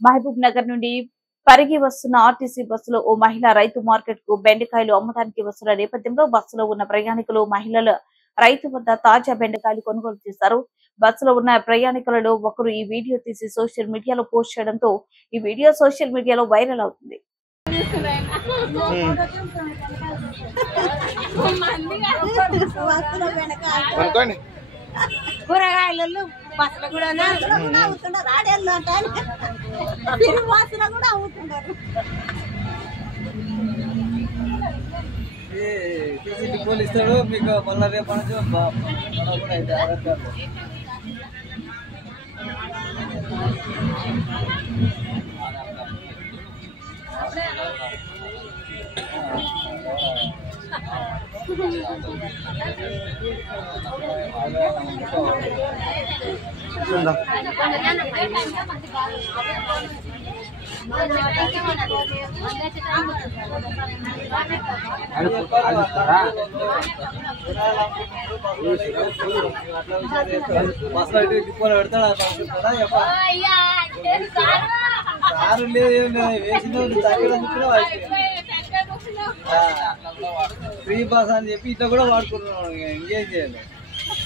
మహబూబ్ నగర్ నుండి పరిగి వస్తున్న ఆర్టీసీ బస్సులో ఓ మహిళ రైతు మార్కెట్ కు బెండకాయలు అమ్మడానికి వస్తున్న నేపథ్యంలో బస్సులో ఉన్న ప్రయాణికులు మహిళలు రైతు వద్ద తాజా బెండకాయలు కొనుగోలు చేశారు. బస్సులో ఉన్న ప్రయాణికులలో ఒకరు ఈ వీడియో తీసి సోషల్ మీడియాలో పోస్ట్ చేయడంతో ఈ వీడియో సోషల్ మీడియాలో వైరల్ అవుతుంది. కూరగాయలు బస్సులు కూడా అవుతున్నారు, రాడేళ్ళు అంటే బస్సులో కూడా అవుతున్నారు. పోలీసు ఇస్తాడు మీకు మళ్ళీ రేపు నుంచి కూడా అయితే బస్సులో డిపోలో పెడతాడు కారు లేదు వేసిన ఫ్రీ బస్ అని చెప్పి ఇట్లా కూడా వాడుకుంటున్నాం. ఇంకేం చేయాలి.